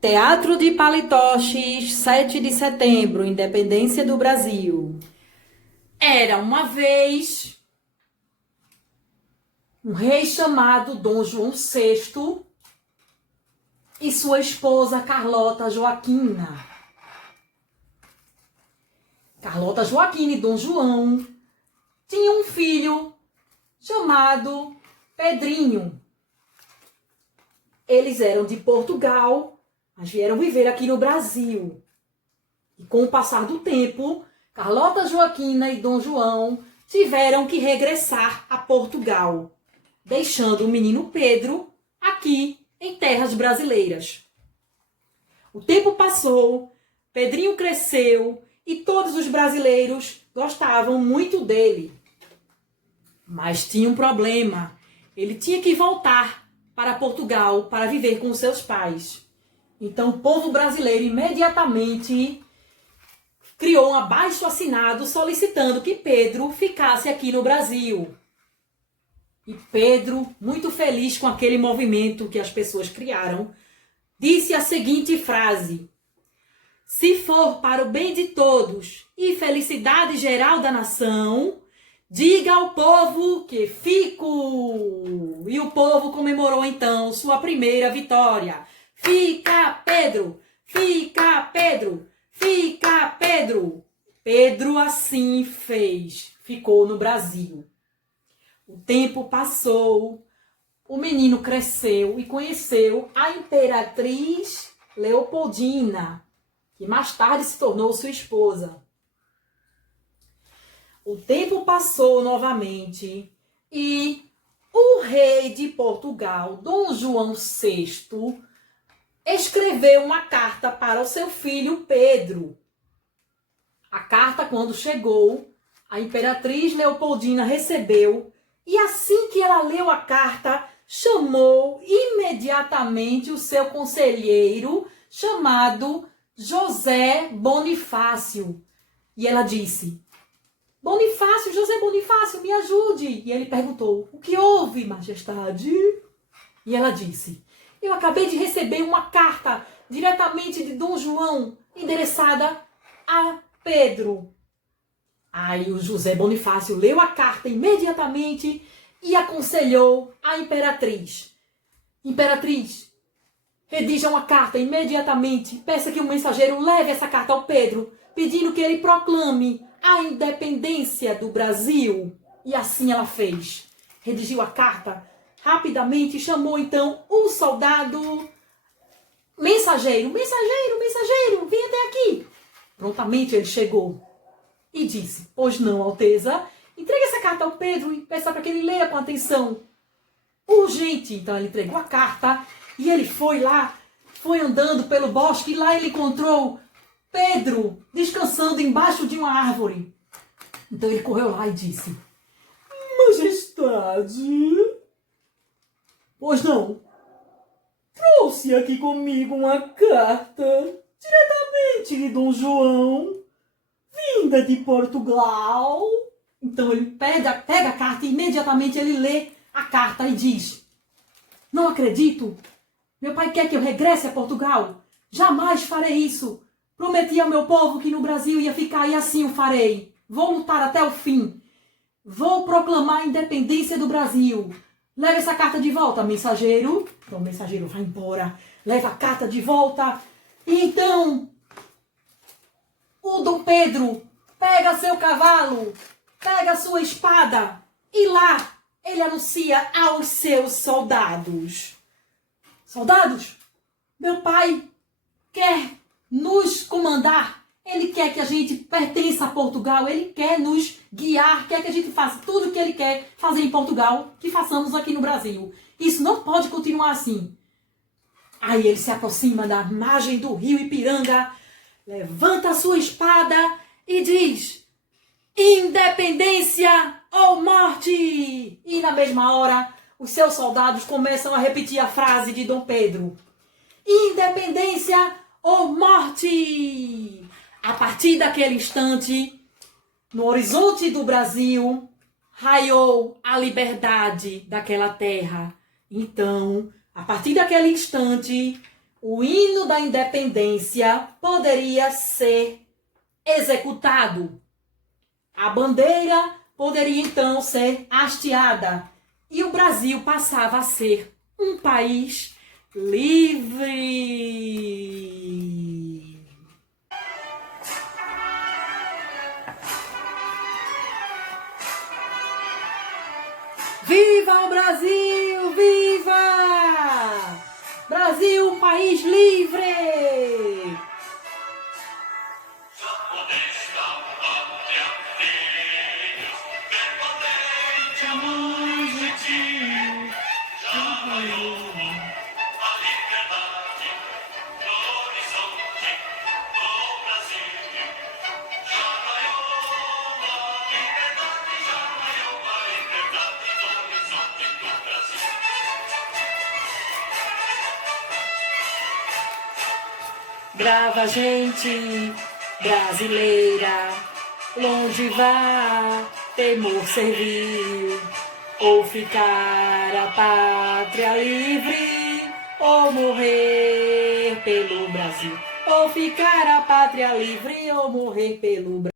Teatro de Palitoches, 7 de setembro, Independência do Brasil. Era uma vez um rei chamado Dom João VI e sua esposa Carlota Joaquina. Carlota Joaquina e Dom João tinham um filho chamado Pedrinho. Eles eram de Portugal, mas vieram viver aqui no Brasil. E com o passar do tempo, Carlota Joaquina e Dom João tiveram que regressar a Portugal, deixando o menino Pedro aqui em terras brasileiras. O tempo passou, Pedrinho cresceu e todos os brasileiros gostavam muito dele. Mas tinha um problema. Ele tinha que voltar para Portugal para viver com seus pais. Então o povo brasileiro imediatamente criou um abaixo-assinado solicitando que Pedro ficasse aqui no Brasil. E Pedro, muito feliz com aquele movimento que as pessoas criaram, disse a seguinte frase: "Se for para o bem de todos e felicidade geral da nação, diga ao povo que fico." E o povo comemorou então sua primeira vitória. Fica, Pedro! Fica, Pedro! Fica, Pedro! Pedro assim fez. Ficou no Brasil. O tempo passou. O menino cresceu e conheceu a imperatriz Leopoldina, que mais tarde se tornou sua esposa. O tempo passou novamente e o rei de Portugal, Dom João VI, escreveu uma carta para o seu filho Pedro. A carta, quando chegou, a imperatriz Leopoldina recebeu e assim que ela leu a carta, chamou imediatamente o seu conselheiro chamado José Bonifácio. E ela disse: "Bonifácio, José Bonifácio, me ajude." E ele perguntou: "O que houve, majestade?" E ela disse: "Eu acabei de receber uma carta diretamente de Dom João, endereçada a Pedro." Aí o José Bonifácio leu a carta imediatamente e aconselhou a imperatriz: "Imperatriz, redija uma carta imediatamente, peça que um mensageiro leve essa carta ao Pedro, pedindo que ele proclame a independência do Brasil." E assim ela fez. Redigiu a carta rapidamente e chamou então um soldado. "Mensageiro, mensageiro, mensageiro, vem até aqui." Prontamente ele chegou e disse: "Pois não, Alteza, entregue essa carta ao Pedro e peça para que ele leia com atenção. Urgente." Então ele entregou a carta e ele foi lá, foi andando pelo bosque e lá ele encontrou Pedro descansando embaixo de uma árvore. Então ele correu lá e disse: "Majestade, pois não, trouxe aqui comigo uma carta diretamente de Dom João, vinda de Portugal." Então ele pega a carta e imediatamente ele lê a carta e diz: "Não acredito, meu pai quer que eu regresse a Portugal. Jamais farei isso. Prometi ao meu povo que no Brasil ia ficar e assim o farei. Vou lutar até o fim. Vou proclamar a independência do Brasil. Leve essa carta de volta, mensageiro." Então o mensageiro vai embora, leva a carta de volta. E então o Dom Pedro pega seu cavalo, pega sua espada e lá ele anuncia aos seus soldados: "Soldados, meu pai quer nos comandar. Ele quer que a gente pertença a Portugal. Ele quer nos guiar, quer que a gente faça tudo o que ele quer fazer em Portugal, que façamos aqui no Brasil. Isso não pode continuar assim." Aí ele se aproxima da margem do rio Ipiranga, levanta a sua espada e diz: "Independência ou morte!" E na mesma hora, os seus soldados começam a repetir a frase de Dom Pedro: "Independência ou morte!" A partir daquele instante, no horizonte do Brasil, raiou a liberdade daquela terra. Então, a partir daquele instante, o hino da independência poderia ser executado. A bandeira poderia então ser hasteada e o Brasil passava a ser um país livre. Viva o Brasil! Viva! Brasil, um país livre! Brava gente brasileira, longe vá, temor servir, ou ficar a pátria livre, ou morrer pelo Brasil. Ou ficar a pátria livre, ou morrer pelo Brasil.